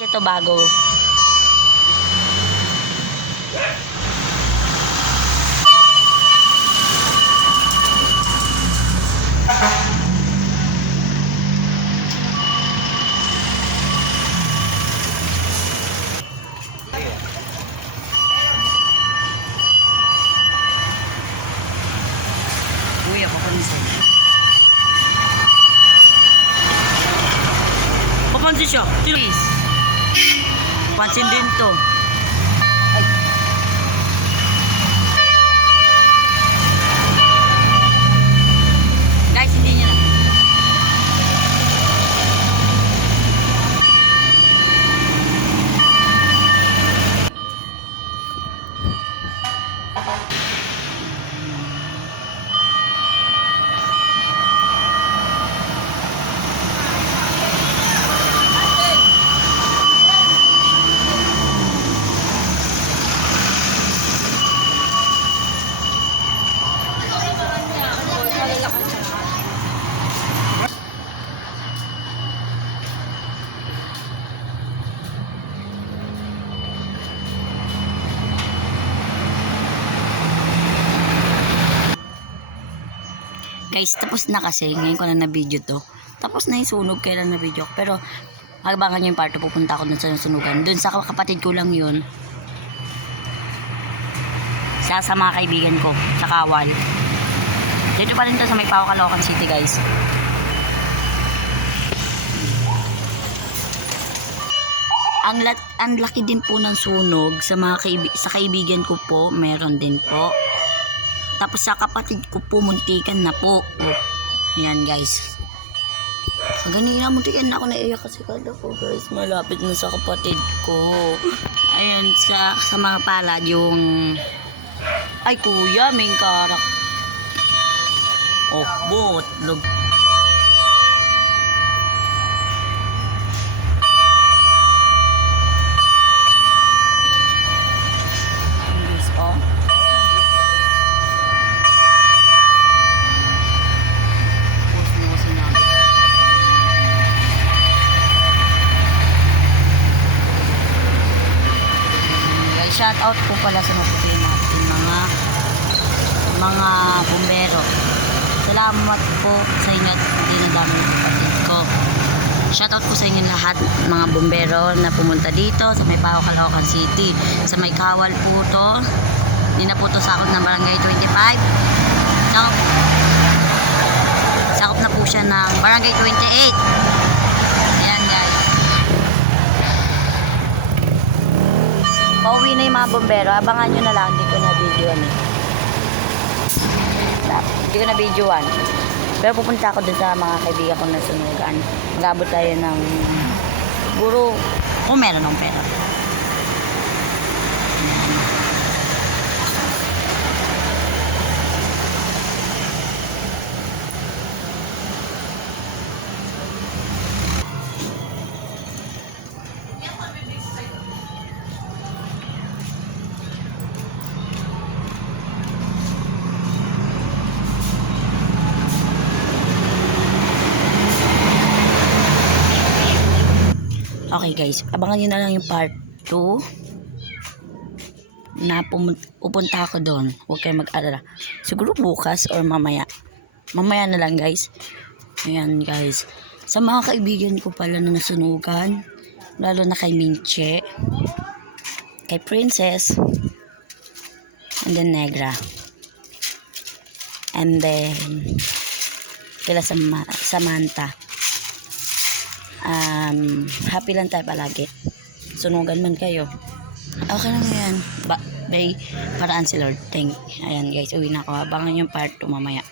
Ito bago. Kuya, papansin. Papansin siya. Please. Pansin din to. Ay. Guys, hindi niya na. Guys, tapos na kasi. Ngayon ko na video to. Tapos na yung sunog. Kailan na video ko. Pero, abangan nyo yung part 2. Pupunta ako dun sa sunugan. Dun sa kapatid ko lang yun. Sa mga kaibigan ko. Sa Kawal. Dito pa rin to sa may Pao, Caloocan City, guys. Ang laki din po ng sunog. Sa mga sa kaibigan ko po. Meron din po. Tapos sa kapatid ko po, muntikan na po. Ayan, guys. Ganina, muntikan na ako, naiyak kasi kala ko, guys. Malapit na sa kapatid ko. Ayan, sa mga palad yung... Ay, kuya, may karak. Oh, botlog. Shout out po pala sa natin mga bumbero. Salamat po sa inyo at dinadami ng kapatid ko. Shout out po sa inyo lahat mga bumbero na pumunta dito sa may Pao, Caloocan City. Sa may Kawal po to. Hindi na po to sakop ng Barangay 25. Sakop na po siya ng Barangay 28. Ayan, guys. Pauwi na yung mga bombero. Abangan nyo na lang. Hindi ko na videoan eh. Hindi ko na videoan. Pero pupunta ako dun sa mga kaibigan ko na sunugan. Mag-abot tayo ng siguro kung meron ng pera. Okay guys, abangan nyo na lang yung part 2 na pupunta ako doon. Huwag kayo mag-alala. Siguro bukas or mamaya. Mamaya na lang guys. Ayan guys. Sa mga kaibigan ko pala na nasunugan, lalo na kay Minche, kay Princess, and then Negra. And then kila Samantha. Happy lang tayo palagi. Sunugan man kayo. Okay lang yan. May paraan si Lord. Ayan guys, uwi na ako. Abangan yung part 2 mamaya.